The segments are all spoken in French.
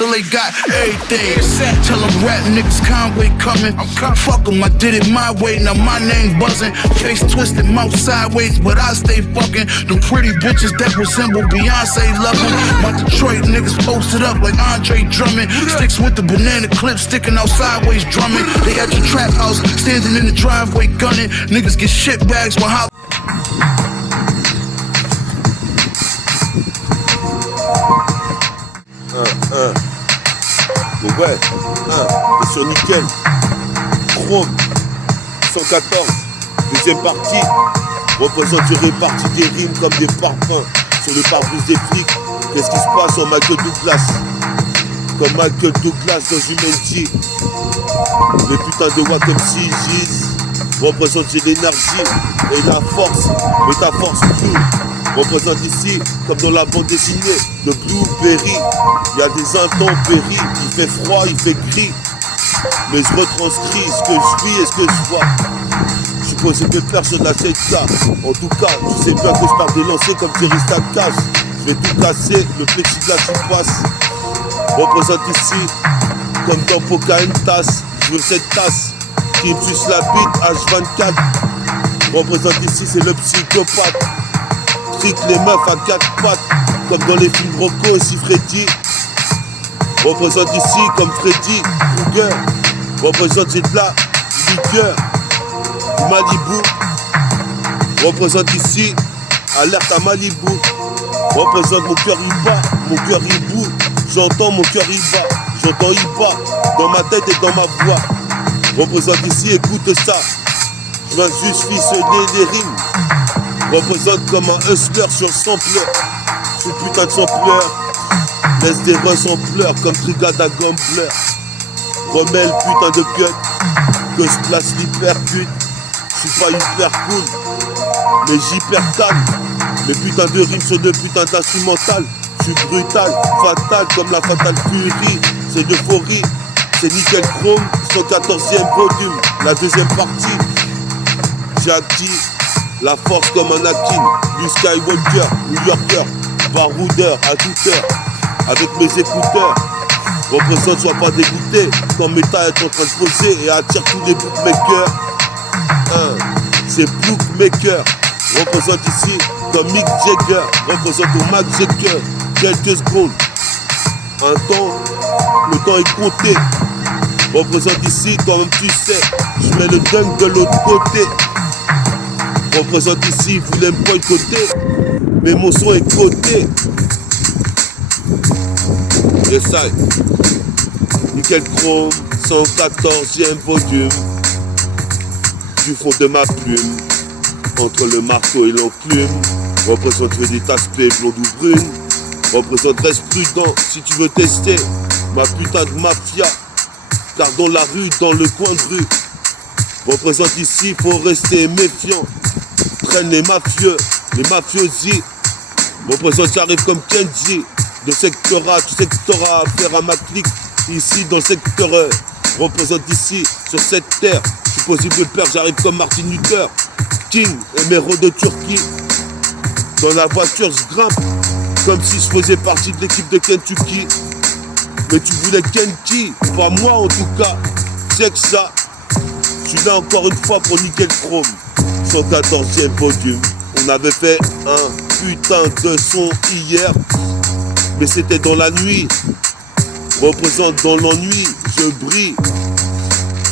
till they got everything. Tell them rap niggas Conway coming. Fuck them, I did it my way, now my name buzzing. Face twisted, mouth sideways, but I stay fucking. Them pretty bitches that resemble Beyonce loving. My Detroit niggas posted up like Andre Drummond. Sticks with the banana clip sticking out sideways drumming. They at your trap house, standing in the driveway gunning. Niggas get shit bags while hollering. Ouais, et sur Nickel, Chrome, 114, deuxième partie, représente une répartie des rimes comme des parfums sur le pare-brise des flics. Qu'est-ce qui se passe en Michael Douglas? Comme Michael Douglas dans Jumanji. Les putains de voix comme si Giz représente l'énergie et la force, mais ta force plus. Représente ici, comme dans la bande dessinée de Blueberry, il y a des intempéries, il fait froid, il fait gris, mais je retranscris ce que je vis et ce que je vois. Je suppose que personne n'achète ça. En tout cas, tu sais bien que je pars des lancers comme Thierry Stacache. Je vais tout casser, le plexiglas qui passe. Représente ici, comme dans Pocahontas, je veux cette tasse qui me suce la bite H24. Représente ici, c'est le psychopathe. Les meufs à quatre pattes, comme dans les films Rocco et si Freddy. Représente ici comme Freddy Krueger. Représente j'ai de la liqueur du Malibu. Représente ici alerte à Malibu. Représente mon cœur il bat, mon cœur il boue. J'entends mon cœur il bat, j'entends il bat dans ma tête et dans ma voix. Représente ici, écoute ça. Je viens juste ficeler les rimes. Représente comme un hustler sur sampler. Je suis putain de sampleur. Laisse des russes en pleurs comme Trigada Gambler. Remets le putain de cut que je place l'hypercute. Je suis pas hyper cool, mais j'hyper calme. Mes putains de rimes sont de putains d'instrumentales. Je suis brutal, fatal comme la Fatal Fury. C'est d'euphorie, c'est Nickel Chrome, 114e volume, la deuxième partie. J'active la force comme un Akin, du Skywalker, New Yorker, baroudeur à toute heure, avec mes écouteurs. Représente, sois pas dégoûté, quand Meta est en train de poser et attire tous les bookmakers. C'est bookmaker. Représente ici comme Mick Jagger, représente au Mac Jagger. Quelques secondes, un temps, le temps est compté. Représente ici, toi-même tu sais, je mets le dunk de l'autre côté. Représente ici, vous voulez me boycotter, mais mon son est coté. J'essaye. Nickel Chrome, 114e volume. Du fond de ma plume, entre le marteau et l'enclume. Représente des aspects blondes ou brunes. Représente, reste prudent si tu veux tester ma putain de mafia. Car dans la rue, dans le coin de rue, représente ici, faut rester méfiant. Traîne les mafieux, les mafiosi. Représente, j'arrive comme Kenji. De secteur A, tu sais que t'auras affaire à ma clique. Ici, dans le secteur E. Représente ici, sur cette terre. Je suis possible de perdre, j'arrive comme Martin Luther King, héros de Turquie. Dans la voiture, je grimpe. Comme si je faisais partie de l'équipe de Kentucky. Mais tu voulais Kenki, pas moi en tout cas. C'est que ça. Je suis là encore une fois pour Nickel Chrome. 114e volume. On avait fait un putain de son hier. Mais c'était dans la nuit. Représente dans l'ennui. Je brille.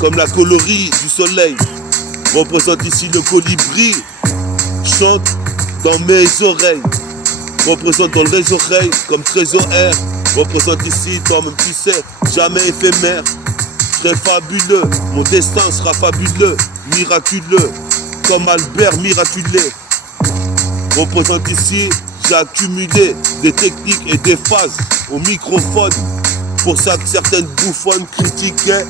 Comme la colorie du soleil. Représente ici le colibri. Chante dans mes oreilles. Représente dans les oreilles comme trésor air. Représente ici, toi-même tu sais, jamais éphémère. Je serai fabuleux, mon destin sera fabuleux, miraculeux, comme Albert miraculé. Représente ici, j'ai accumulé des techniques et des phases au microphone. Pour ça que certaines bouffonnes critiquaient,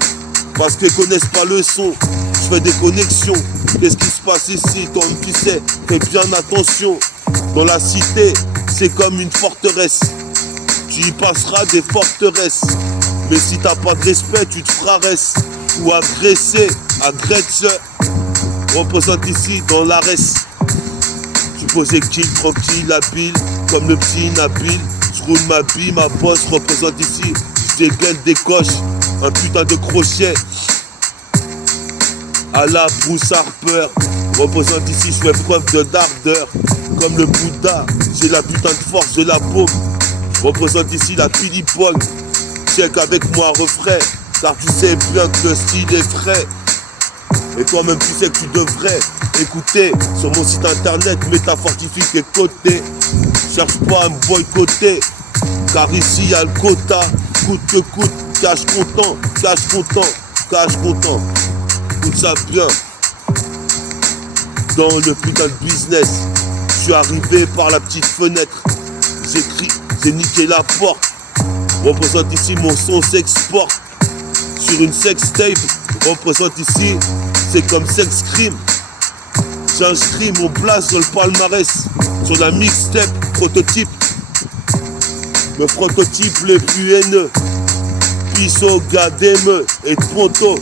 parce qu'elles connaissent pas le son. Je fais des connexions, qu'est-ce qui se passe ici, toi-même tu sais, fais bien attention. Dans la cité, c'est comme une forteresse. Tu y passeras des forteresses. Mais si t'as pas de respect, tu te fraresses. Ou agresser, agresse. Représente ici dans l'arrest. Tu posais kill, tranquille, habile. Comme le petit inhabile. Je roule ma bille, ma bosse représente ici. dégaine, décoche, un putain de crochet. À la Bruce Harper, représente ici, je fais preuve d'ardeur. Comme le Bouddha, j'ai la putain de force de la paume. Représente ici la Philippone. Check avec moi refrain, car tu sais bien que le style est frais. Et toi-même tu sais que tu devrais écouter sur mon site internet métafortifique et côté. Cherche pas à me boycotter, car ici y a le quota. Coûte que coûte, cash content, cash content, cash content. Écoute ça bien. Dans le putain de business, je suis arrivé par la petite fenêtre. J'ai niqué la porte. Représente ici mon son s'exporte. Sur une sextape, représente ici, c'est comme sex crime. J'inscris mon place sur le palmarès. Sur la mixtape, prototype. Le prototype le plus haineux. Piso, Gademe et Ponto.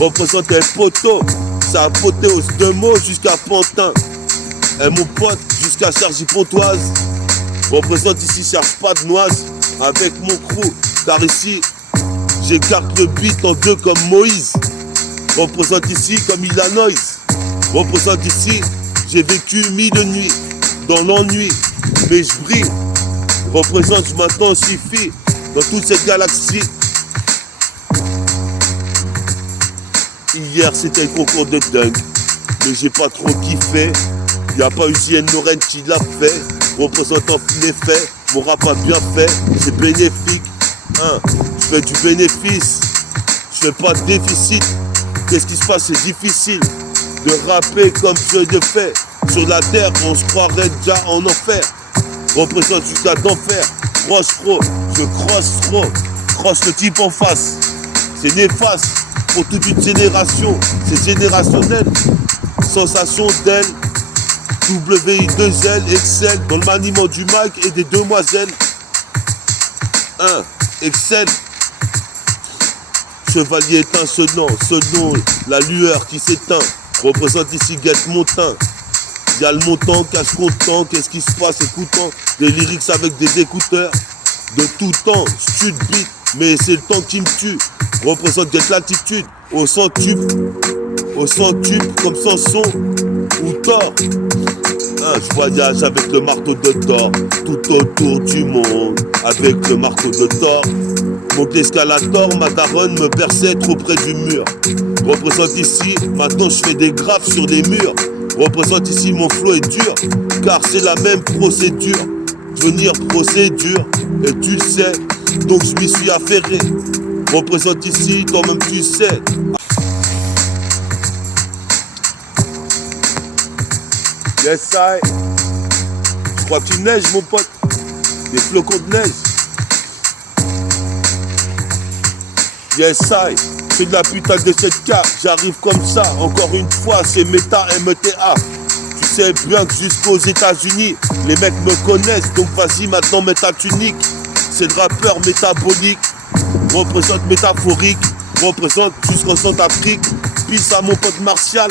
Représente un poteau. Ça a poté aux deux mots jusqu'à Pantin. Et mon pote jusqu'à Sergi Pontoise. Représente ici, cherche pas de noise. Avec mon crew, car ici, j'écarte le beat en deux comme Moïse. Représente ici comme Illinois. Représente ici, j'ai vécu 1000 nuits dans l'ennui, mais je brille. Représente, je m'attends suffit dans toute cette galaxie. Hier c'était un concours de dingue, mais j'ai pas trop kiffé. Y'a pas eu JN Lorraine qui l'a fait. Représentant les faits, mon rap a bien fait, c'est bénéfique. Hein, je fais du bénéfice, je fais pas de déficit. Qu'est-ce qui se passe, c'est difficile de rapper comme je le fais. Sur la terre, on se croirait déjà en enfer. Représente jusqu'à d'enfer, croche trop, je crosse trop. Croche le type en face, c'est néfaste pour toute une génération. C'est générationnel, sensation d'elle. WI2L, Excel, dans le maniement du mic et des demoiselles. 1. Excel. Chevalier étincelant, selon la lueur qui s'éteint. Représente ici Guette Montin. Y'a le montant, cache content, qu'est-ce qui se passe écoutant des lyrics avec des écouteurs. De tout temps, stud beat, mais c'est le temps qui me tue. Représente Guette l'attitude, au centuple comme Samson ou Thor. Je voyage avec le marteau de Thor, tout autour du monde, avec le marteau de Thor. Mon escalator, ma daronne me perçait trop près du mur. Représente ici, maintenant je fais des graphes sur les murs. Représente ici, mon flow est dur, car c'est la même procédure. Venir procédure, et tu le sais, donc je m'y suis affairé. Représente ici, toi-même tu sais. Yes, I. Je crois qu'il neige, mon pote. Des flocons de neige. Yes, I. C'est de la putain de cette carte. J'arrive comme ça. Encore une fois, c'est méta META. Tu sais bien que jusqu'aux États-Unis, les mecs me connaissent. Donc vas-y, maintenant, mets ta tunique. C'est le rappeur métabolique. Représente métaphorique. Représente jusqu'en Centrafrique. Pisse à mon pote Martial.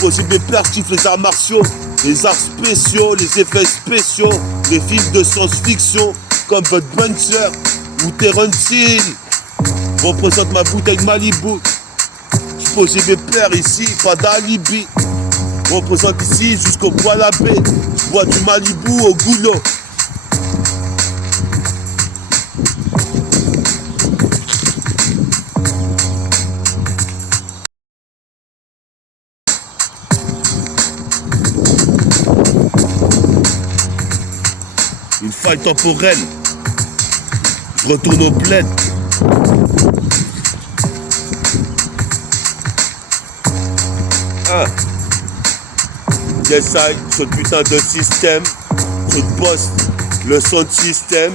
Possible des persifs, les arts martiaux, les arts spéciaux, les effets spéciaux, les films de science-fiction comme Bud Buncher ou Terence Hill. Représente ma bouteille Malibu. Je posais mes pères ici, pas d'alibi. Représente ici jusqu'au bois l'abbé. Je bois du Malibu au goulot. Une faille temporelle. Je retourne au bled. Yes, I, ce putain de système. Je bosse le son de système.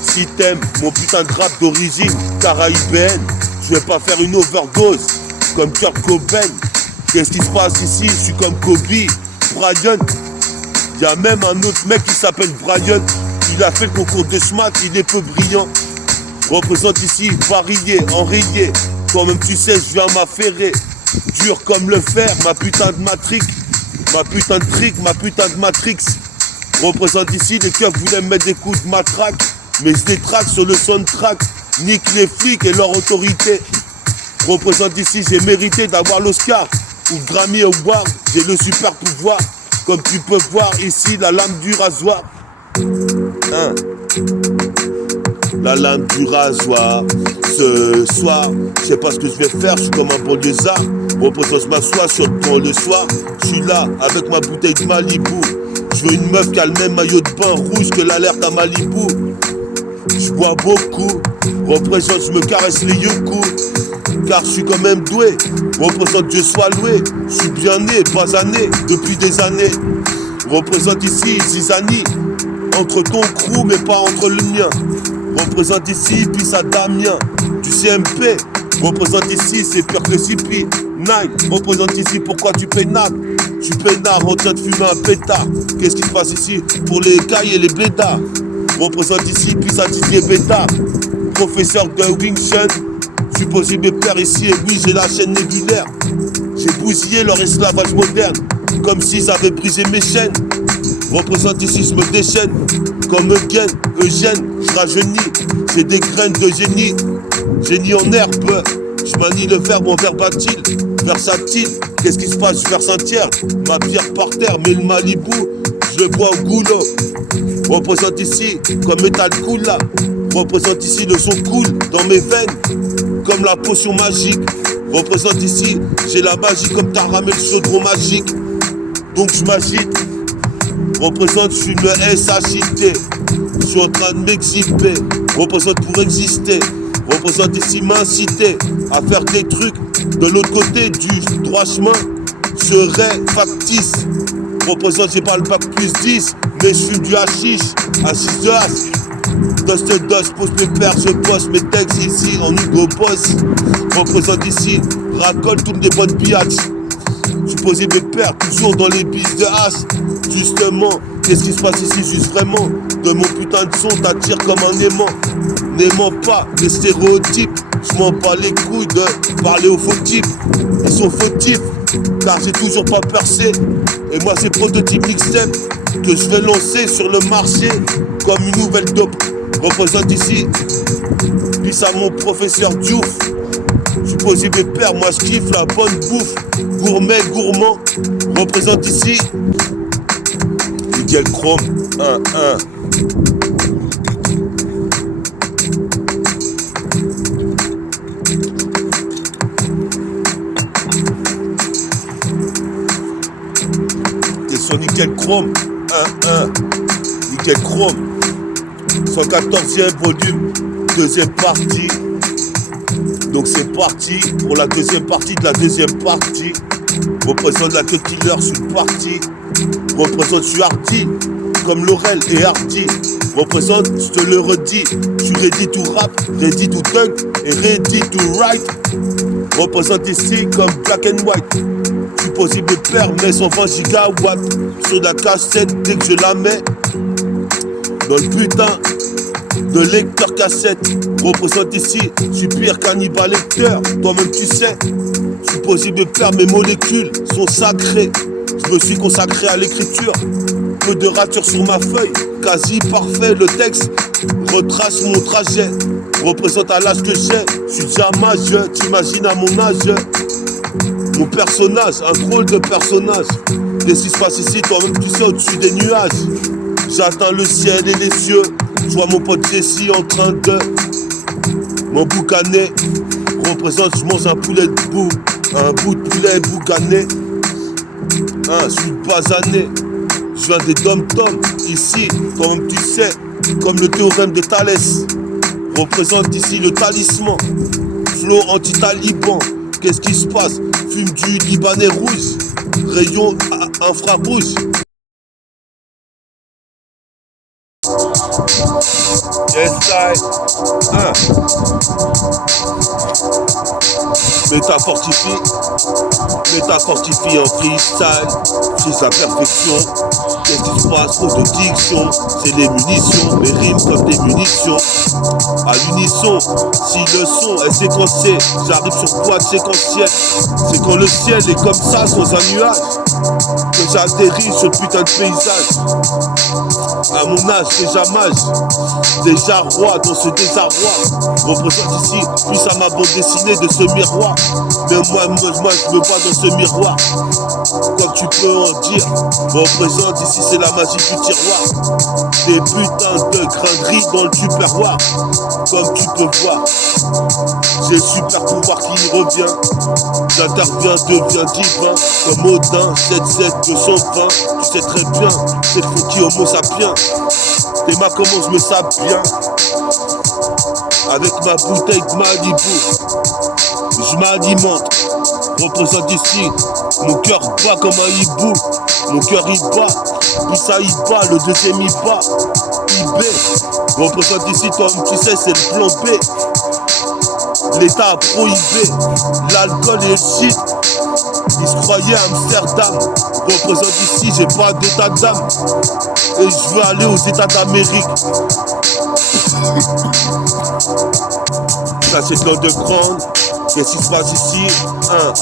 Si t'aimes mon putain de rap d'origine caribéenne, je vais pas faire une overdose comme Kurt Cobain. Qu'est-ce qui se passe ici? Je suis comme Kobe, Brian. Il y a même un autre mec qui s'appelle Brian. Il a fait le concours de SMAT, il est peu brillant. Représente ici, varié, enrayé. Toi-même tu sais, je viens m'affairer. Dur comme le fer, ma putain de matrix. Ma putain de trick, ma putain de matrix. Représente ici, les keufs voulaient me mettre des coups de matraque. Mais je les traque sur le soundtrack, nique les flics et leur autorité. Représente ici, j'ai mérité d'avoir l'Oscar ou Grammy Award, j'ai le super pouvoir. Comme tu peux voir ici, la lame du rasoir. Hein. La lame du rasoir. Ce soir, je sais pas ce que je vais faire, je suis comme un banlieusard. Représente, je m'assois sur le banc le soir. Je suis là avec ma bouteille de Malibu. Je veux une meuf qui a le même maillot de bain rouge que l'alerte à Malibu. Je bois beaucoup. Représente, je me caresse les yeux-coups. Car je suis quand même doué. Représente, Dieu soit loué. Je suis bien né, basané depuis des années. Représente ici Zizani. Entre ton crew mais pas entre le mien. Représente ici puis ça Damien. Du CMP. Représente ici c'est pire que Sipi. Nike. Représente ici pourquoi tu pénates. Tu pénard en train de fumer un pétard. Qu'est-ce qui se passe ici pour les cailles et les blédards. Représente ici puis ça Didier Bétard. Professeur de Wing Chun. Supposé mes pères ici et oui j'ai la chaîne nébulaire. J'ai bousillé leur esclavage moderne. Comme s'ils avaient brisé mes chaînes. Représente ici je me déchaîne. Comme Eugène, je rajeunis. J'ai des graines de génie. Génie en herbe. Je manie le verbe en verbatile. Versatile. Qu'est-ce qui se passe? Je verse un tiers. Ma pierre par terre mais le Malibu je le bois au goulot. Représente ici comme métal cool là. Représente ici le son cool dans mes veines. Comme la potion magique. Représente ici, j'ai la magie comme Taramel chaudron magique. Donc je m'agite. Représente, je suis le SHIT. Je suis en train de m'exhiber. Représente pour exister. Représente ici m'inciter à faire des trucs. De l'autre côté du droit chemin, serait factice. Représente, j'ai pas le bac plus 10, mais je suis du hashish à 6 de as. Dust to dust, pose mes pères, je poste mes textes ici en Hugo Boss. Représente ici, racole toutes des bonnes pillages. Je posais mes pères toujours dans les pistes de as. Justement, qu'est-ce qui se passe ici juste vraiment? De mon putain de son t'attire comme un aimant. N'aimant pas les stéréotypes. Je m'en bats les couilles de parler aux faux types. Ils sont fautifs, car j'ai toujours pas percé. Et moi c'est prototype mixtape que je vais lancer sur le marché comme une nouvelle dope. Représente ici, puis à mon professeur Diouf. Je posé mes pères, moi je kiffe la bonne bouffe. Gourmet, gourmand. Représente ici Miguel Chrome 1-1. Question Nickel Chrome 1-1. Nickel Chrome 114e volume, deuxième partie. Donc c'est parti pour la deuxième partie de la deuxième partie. Représente la queue killer, je suis parti. Représente, je suis hardy, comme Laurel et Hardy. Représente, je te le redis, je suis ready to rap, ready to dunk et ready to write. Représente ici comme black and white. Je suis possible de faire mais 120 gigawatts sur la cassette dès que je la mets dans le putain de lecteur cassette. Représente ici, je suis pire cannibale lecteur. Toi-même tu sais, je suis possible de faire mes molécules sont sacrées. Je me suis consacré à l'écriture. Peu de ratures sur ma feuille, quasi parfait le texte retrace mon trajet. Représente à l'âge que j'ai, je suis déjà majeur. T'imagines à mon âge mon personnage, un drôle de personnage. Qu'est-ce qui se passe ici, toi-même tu sais, au-dessus des nuages. J'atteins le ciel et les cieux. Je vois mon pote Jessie en train de m'emboucaner. Représente, je mange un poulet de bout, un bout de poulet boucané. Je suis basané. Je viens des dom-toms ici, comme tu sais, comme le théorème de Thalès. Représente ici le talisman. Flow anti-taliban. Qu'est-ce qui se passe? Fume du Libanais rouge. Rayon infrarouge. Yes, I. Métafortifie en freestyle. Frise la perfection. Qu'est-ce qui se passe? Trop de diction. C'est les munitions. Mes rimes comme des munitions. À l'unisson. Si le son est séquencé, j'arrive sur boîte séquentielle. C'est quand le ciel est comme ça sans un nuage. que j'atterris sur le putain de paysage. À mon âge, déjà mage, déjà roi dans ce désarroi. Représente ici, plus à ma bande dessinée de ce miroir. Mais moi je me vois dans ce miroir. Comme tu peux en dire, représente ici, c'est la magie du tiroir. Des putains de grains gris dans le tupperware. Comme tu peux voir, j'ai le super pouvoir qui revient. J'interviens, deviens divin. Comme Odin, 7-7, 220. Tu sais très bien, c'est le funky homo sapiens. T'es ma comment je me sape bien. Avec ma bouteille de Malibu, je m'alimente. Représente ici, mon cœur bat comme un hibou. Mon cœur il bat, Issa il bat, le deuxième il bat. IB, représente ici, toi tu sais c'est le plan B. L'État a prohibé l'alcool et le shit. Il se croyait à Amsterdam. Représente ici, j'ai pas d'état d'âme. Et je veux aller aux États d'Amérique. Ça c'est de l'underground. Qu'est-ce qui se passe ici?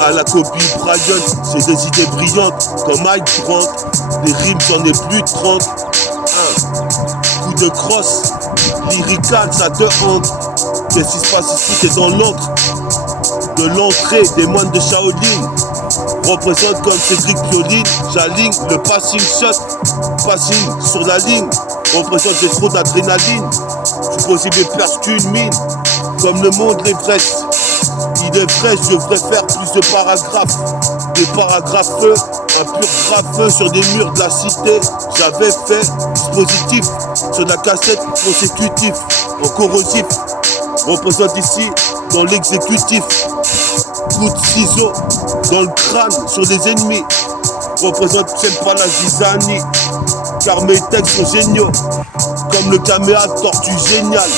À la copie Brian, j'ai des idées brillantes comme Mike Grant. Des rimes j'en ai plus de 30. Coup de crosse, lyrical ça te hante. Qu'est-ce qui se passe ici? T'es dans l'encre de l'entrée des moines de Shaolin. Représente comme Cédric Pioline. J'aligne le passing shot, passing sur la ligne. Représente j'ai trop d'adrénaline. Je suis possible de perdre qu'une mine. Comme le monde l'Everest. Il est vrai, je devrais faire plus de paragraphes. Des paragrapheux, un pur graffeux sur des murs de la cité. J'avais fait dispositif sur la cassette consécutif en corrosif. Représente ici dans l'exécutif. Coup de ciseaux dans le crâne sur des ennemis. Représente j'aime pas la zizanie, car mes textes sont géniaux. Comme le caméra tortue génial.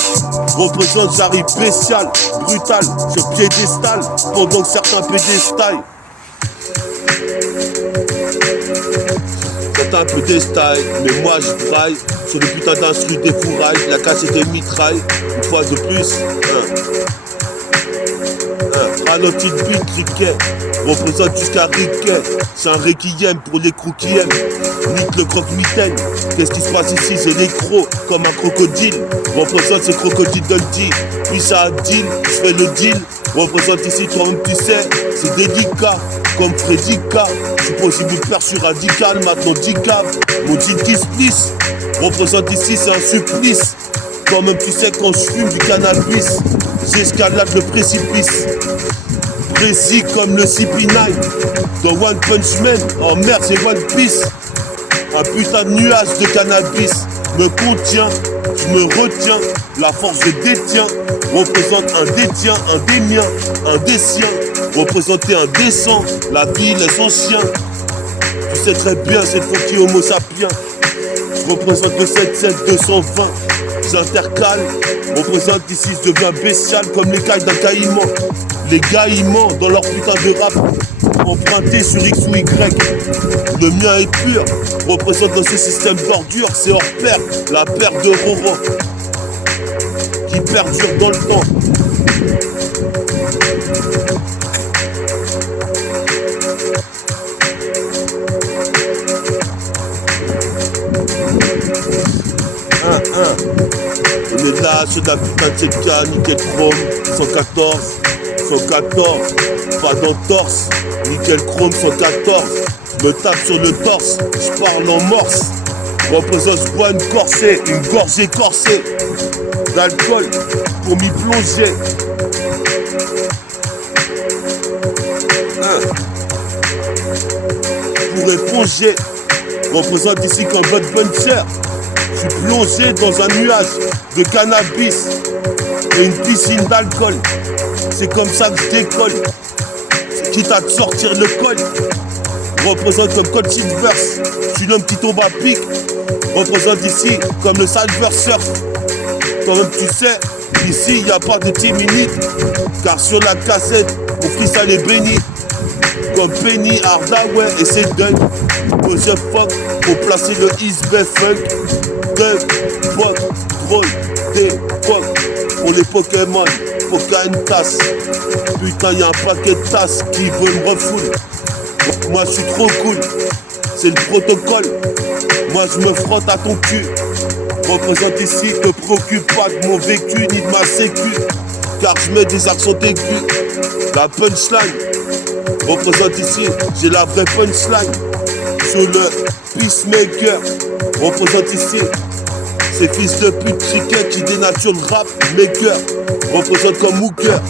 Représente j'arrive spécial, brutal, sur piédestal, pendant que certains pédestallent. Certains pédestallent, mais moi je braille sur le putain d'instru des fourrailles, la cassette de mitraille, une fois de plus. Ralenti de beat, criquet, représente jusqu'à Riquet. C'est un requiem pour les crews qui aiment. Nique le croque-mitaine. Qu'est-ce qui se passe ici? J'ai les crocs comme un crocodile. Représente ces crocodiles Dundee. Puis ça a deal, je fais le deal. Représente ici, toi-même tu sais, c'est délicat. Comme Freddy K. Je suis possible de faire sur radical, maintenant 10 caves. Mon jean qui se plisse. Représente ici, c'est un supplice. Toi-même tu sais quand je fume du cannabis, j'escalade le précipice. Précis comme le CP9 dans One Punch Man. Oh merde, c'est One Piece. Un putain de nuage de cannabis me contient, je me retiens, la force je détiens. Représente un détien, un des miens, un des siens. Représenter un décent, la ville est son chien. Tu sais très bien, c'est le funky homo sapiens. Je représente le 7-7 220. J'intercale, représente ici, je deviens bestial comme les cailles d'un caïman. Les gaillements dans leur putain de rap, emprunté sur X ou Y. Le mien est pur, représente dans ce système d'ordure, c'est hors pair, la paire de Roro, qui perdure dans le temps. On est là sur la putain de 7K, nickel chrome, 114, pas d'entorse, nickel chrome 114, je me tape sur le torse, je parle en morse, représente, je bois une gorgée corsée, d'alcool pour m'y plonger. Pour éponger, représente ici comme votre buncher. Je suis plongé dans un nuage de cannabis et une piscine d'alcool. C'est comme ça que je décolle. Quitte à te sortir le col. Représente comme Coach Silverse. Je suis l'homme qui tombe à pic. Représente ici comme le Silver Surf. Toi-même tu sais, ici il n'y a pas de 10 minutes. Car sur la cassette, mon freestyle est béni. Comme Penny Hardaway et ses guns. Monsieur Fuck pour placer le East Bay Funk. De fuck, drôle, des fuck pour les Pokémon, Pokémon tasse. Putain, y'a un paquet de tasses qui veulent me refouler. Moi je suis trop cool, c'est le protocole. Moi je me frotte à ton cul. Représente ici, te préoccupe pas de mon vécu ni de ma sécu. Car je mets des accents aigus. La punchline représente ici, j'ai la vraie punchline. Sur le peacemaker, représente ici. Ces fils de pute cricket qui dénaturent le rap maker. Représente comme hooker,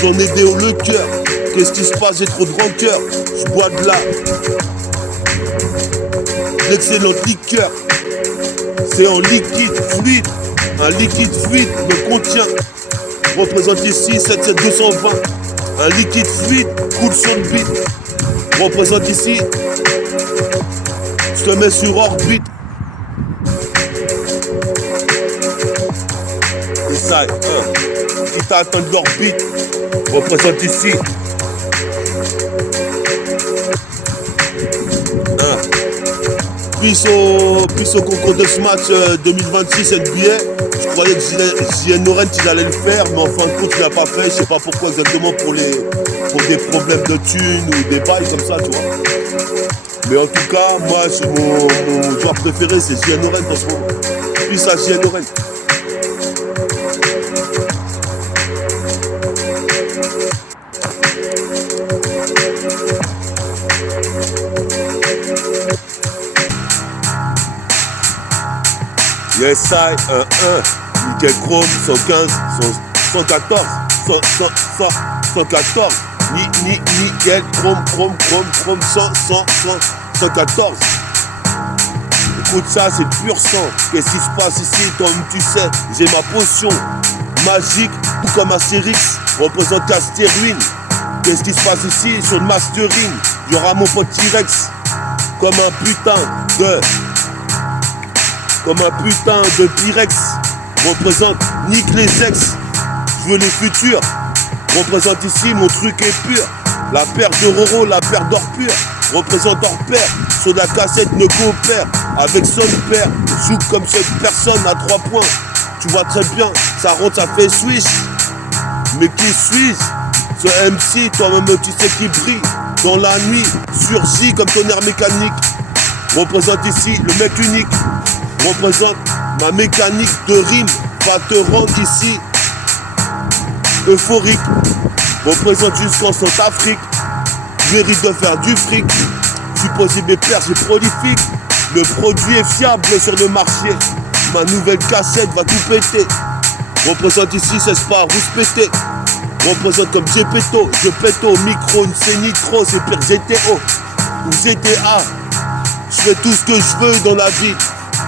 j'en ai des hauts le cœur. Qu'est-ce qui se passe, j'ai trop de rancœur. Je bois de l'excellente liqueur. C'est en liquide fluide. Un liquide fluide me contient. Représente ici 77220. Un liquide fluide coule sur le beat. Représente ici. Je te mets sur orbite. Et ça, qui t'a atteint de l'orbite. Représente ici. Puis au concours de ce match 2026 NBA, je croyais que JN Oren il allait le faire, mais en fin de compte il l'a pas fait, je sais pas pourquoi exactement, pour des problèmes de thunes ou des bails comme ça, tu vois. Mais en tout cas, moi mon joueur préféré c'est JN Oren en ce moment. Puis à JN Oren. Yes, I, 1, nickel chrome, 115, 114, 114, nickel chrome, 114. Écoute ça, c'est pur sang. Qu'est-ce qui se passe ici? Comme tu sais, j'ai ma potion magique, tout comme Astérix, représente Astéruine. Qu'est-ce qui se passe ici? Sur le mastering, il y aura mon pote T-Rex, comme un putain de Pyrex, représente nique les ex, je veux le futur, représente ici mon truc est pur, la paire de Roro, la paire d'or pur, représente hors pair, sur la cassette ne coopère, avec son père, joue comme cette personne à 3 points, tu vois très bien, ça rentre, ça fait swish, mais qui suis-je? Ce MC, toi-même tu sais qui brille, dans la nuit, surgit comme tonnerre mécanique, représente ici le mec unique, représente ma mécanique de rime, va te rendre ici euphorique, représente jusqu'en Centrafrique, mérite de faire du fric, supposé mes pères, j'ai prolifique, le produit est fiable sur le marché, ma nouvelle cassette va tout péter, représente ici, c'est pas rouspété, représente comme Gepetto, je pète au micro, c'est nitro, c'est pire GTO, ou GTA, je fais tout ce que je veux dans la vie.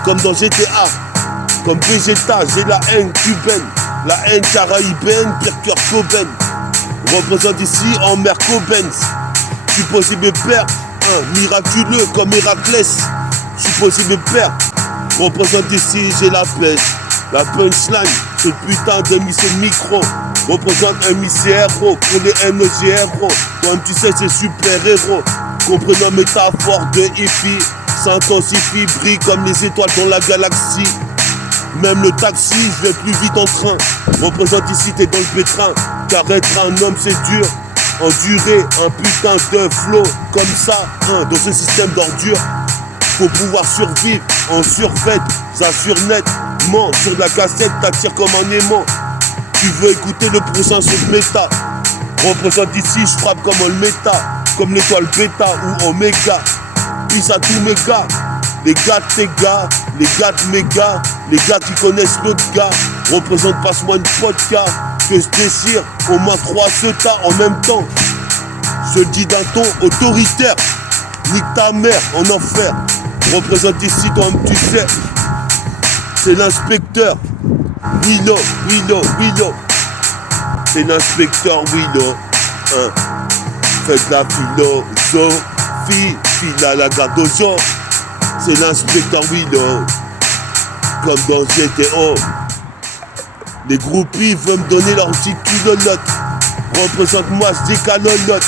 Comme dans GTA, comme Vegeta, j'ai la haine cubaine, la haine caraïbaine, pire cœur Coben. Représente ici en Merco-Benz. Supposé mes pères, miraculeux comme Héraclès. Supposé mes pères, représente ici, j'ai la pêche. La punchline, ce putain de micro. Représente un héros pour les NGRO. Comme tu sais, c'est super-héros. Comprenant métaphore de hippie. S'intensifie, brille comme les étoiles dans la galaxie. Même le taxi, je vais plus vite en train. Représente ici, t'es dans le pétrin. Car être un homme, c'est dur. Endurer un putain de flow comme ça, dans ce système d'ordure. Faut pouvoir survivre en survêt. J'assure nettement, sur la cassette, t'attires comme un aimant. Tu veux écouter le prochain sur le méta. Représente ici, je frappe comme un méta. Comme l'étoile bêta ou oméga. Peace à tous mes gars, les gars de tes gars, les gars de mes gars, les gars qui connaissent l'autre gars, représente passe-moi une vodka, que je désire au moins 3 setas en même temps. Je le dis d'un ton autoritaire, nique ta mère en enfer, représente ici toi-même tu sais, c'est l'inspecteur, Willow, c'est l'inspecteur Willow, faites la philosophie. File à la garde aux gens, c'est l'inspecteur Willow, comme dans GTO. Les groupies veulent me donner leur petite culotte. Représente-moi, je décalolote.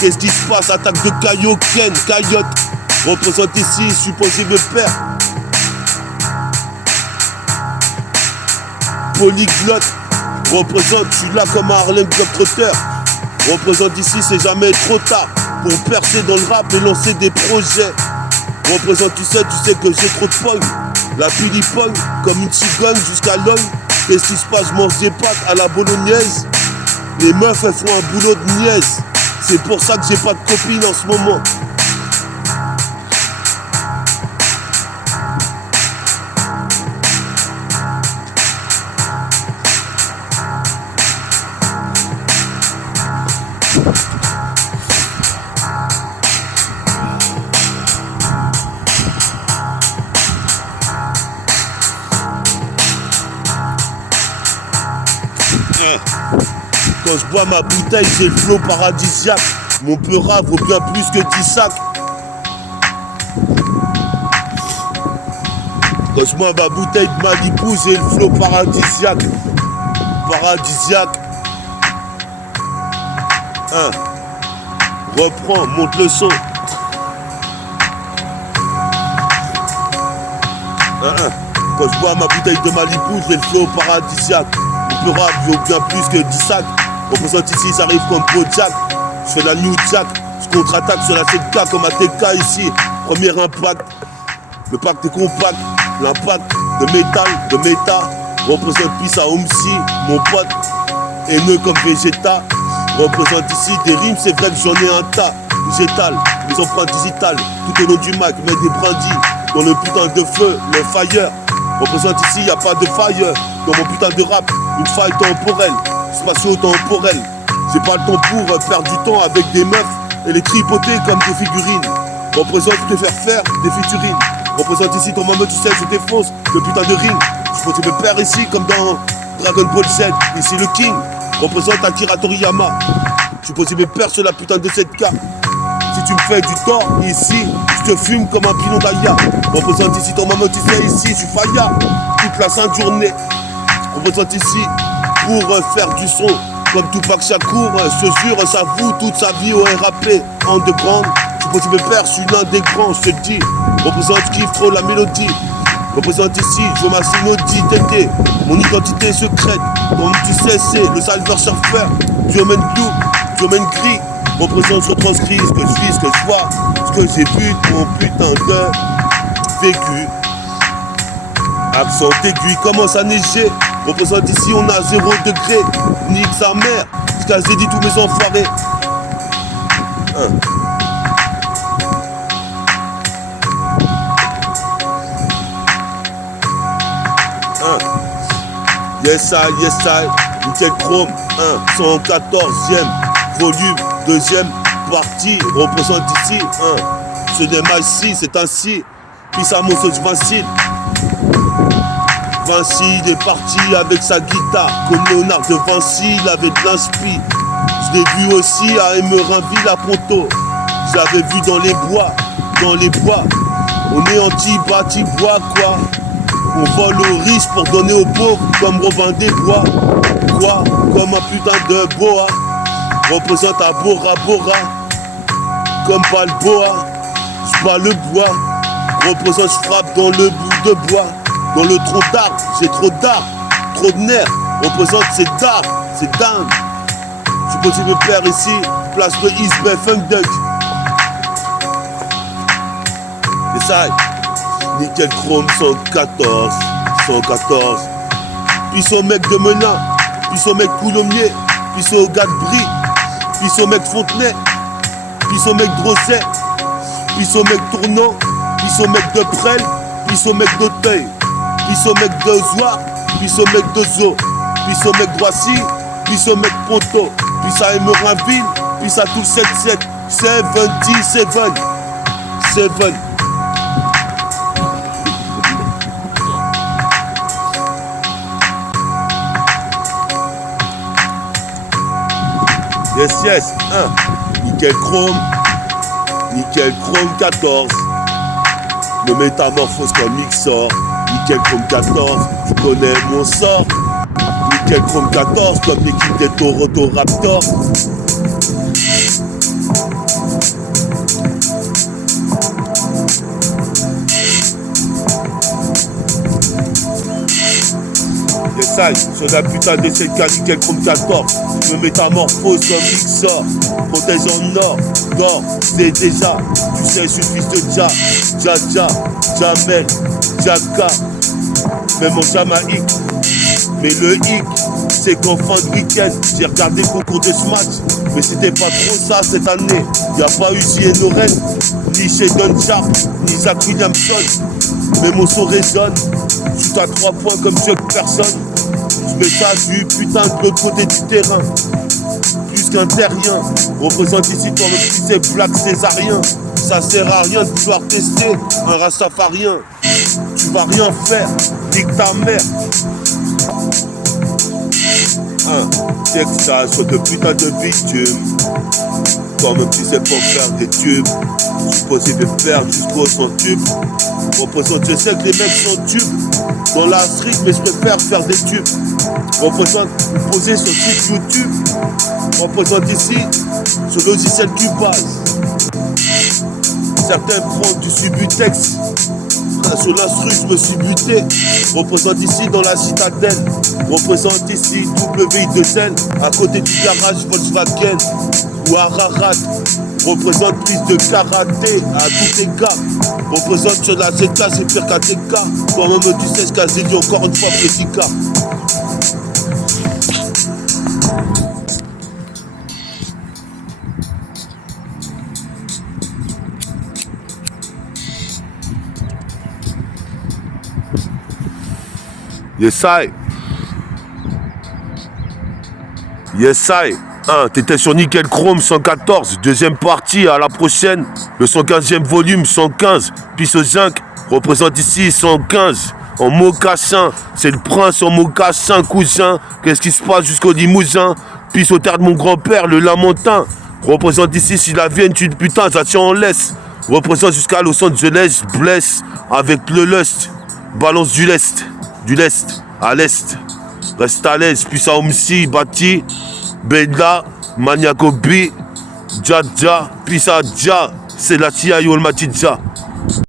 Qu'est-ce qui se passe? Attaque de Cayotte. Représente ici, supposé me père. Polyglotte. Représente, je suis là comme un Harlem Globetrotter. Représente ici, c'est jamais trop tard. pour percer dans le rap et lancer des projets. Représente, tu sais que j'ai trop de pogne. La pile pogne comme une cigogne jusqu'à l'œil. Qu'est-ce qui se passe, je mange des pâtes à la bolognaise. Les meufs, elles font un boulot de niaise. C'est pour ça que j'ai pas de copine en ce moment. Quand je bois ma bouteille, j'ai le flot paradisiaque. Mon peura vaut bien plus que 10 sacs. Quand je bois ma bouteille de Malibu, j'ai le flot paradisiaque. Paradisiaque. Reprends, monte le son. Quand je bois ma bouteille de Malibu, j'ai le flot paradisiaque. Mon peura vaut bien plus que 10 sacs. Représente ici, ça arrive comme Bojack. Je fais la New Jack, je contre-attaque sur la 7K comme ATK ici. Premier impact, le pacte est compact. L'impact de méta représente plus à Omsi, mon pote, haineux comme Vegeta. Représente ici des rimes, c'est vrai que j'en ai un tas. J'étale les empreintes digitales tout au long du Mac, mets des brindilles dans le putain de feu, le fire. Représente ici, y a pas de fire dans mon putain de rap, une faille temporelle. Spatio-temporel. J'ai pas le temps pour perdre du temps avec des meufs et les tripoter comme des figurines. Représente, te faire faire des featurines. Représente ici ton maman, tu sais, je défonce le putain de ring. Je pense que me perdre ici comme dans Dragon Ball Z. Ici le king. Représente Akira Toriyama. Je suppose que me perdre sur la putain de cette carte. Si tu me fais du tort ici, je te fume comme un pilon d'Aya. Représente ici ton maman, tu sais, ici, je suis faya toute la sainte journée. Représente ici pour faire du son comme Tupac Shakur, se jure, s'avoue toute sa vie au RAP underground. Je peux me perdre, je suis l'un des grands, je te le dis. Représente, kiffe trop la mélodie. Représente ici, je m'assine mon identité secrète. Comme tu sais, c'est le salveur surfeur. Diomène blue, diomène gris. Représente, je retranscris ce que je vis, ce que je vois, ce que j'ai vu de mon putain de vécu. Accent aigu, commence à neiger. Représente ici, on a 0 degré. Nique sa mère, jusqu'à j'ai dit tous mes enfoirés. Yes I, Nickel Chrome, 114e volume, 2e partie. Représente ici, ce démarche-ci, c'est ainsi. Puis ça monte sur Vinci. Vinci est parti avec sa guitare. Comme Léonard de Vinci, il avait de l'inspi. Je l'ai vu aussi à Emerinville à Ponto. Je l'avais vu dans les bois. On est anti-bâti-bois quoi. On vole aux riches pour donner aux pauvres comme Robin des Bois. Quoi? Comme un putain de boa. Représente à Bora Bora. Comme Balboa. Je bats le bois. Représente, je frappe dans le bout de bois. Dans le trou d'arbres, j'ai trop d'arbres, trop de nerfs. Représente, c'est d'arbres, c'est dingue. Je peux me perdre ici, place de East Bay Funk Duck. Et ça, Nickel Chrome 114. Puis au mec de Menin, puis au mec Coulommiers, puis au gars de Brie, puis au mec Fontenay, puis au mec Drosset, puis au mec Tournant, puis au mec de Prel, puis au mec d'Auteuil. Puis au mec de Zoir, puis au mec de Zo, puis au mec Droissy, puis au mec Ponto, puis à Emerinville, puis à tout le 77, 77. Yes, Nickel Chrome 14. Me métamorphose comme Mixor. Nickel Chrome 14, tu connais mon sort. Nickel Chrome 14, comme l'équipe des Toronto Raptors. Yesai, sur la putain de cette nickel chrome 14. Je me métamorphose comme Mixor. Prothèse en or, d'or, c'est déjà. Tu sais, je suis fils de Dja, Dja, Jamel, Djaka, même en Jamaïque. Mais le hic, c'est qu'en fin de week-end, j'ai regardé le concours de ce match. Mais c'était pas trop ça cette année. Y'a pas eu J.N. Oren, ni Shadon Sharp, ni Zach Williamson. Mais mon son résonne. Shoot à 3 points comme Chuck personne. Je mets ça du putain de l'autre côté du terrain. Plus qu'un terrien. Représente ici toi même si c'est black césarien. Ça sert à rien de vouloir tester un rastafarien. Tu vas rien faire, nique ta mère. Texas sur de putain de bitume. Toi-même tu sais pas faire des tubes. Je suis possible de faire jusqu'au centuple. Représente, je sais que les mecs sont tubes dans la street, mais je préfère faire des tubes. Représente, vous posez sur le site YouTube. Représente ici sur le logiciel Cubase. Certains prennent du subutex. Sur l'instru, je me suis buté. Représente ici dans la citadelle. Représente ici WI2L à côté du garage Volkswagen ou Ararat. Représente prise de karaté à tous les gars. Représente sur la ZK, c'est pire qu'à TK. Toi-même tu sais ce qu'a dit encore une fois Prédica. Yesai. Yesai. T'étais sur Nickel Chrome 114. Deuxième partie, à la prochaine. Le 115e volume, 115. Puis ce zinc représente ici 115. En mocassin. C'est le prince en mocassin, cousin. Qu'est-ce qui se passe jusqu'au Limousin? Puis au terre de mon grand-père, le Lamentin. Représente ici, si la vienne, tu putain, ça tient en laisse. Représente jusqu'à Los Angeles, blesse avec le lust. Balance du lest à l'est. Reste à l'aise, puis ça omsi, bâti, Bella, Maniakobi, Dja, puis ça Dja, c'est la tia Yol Matidja.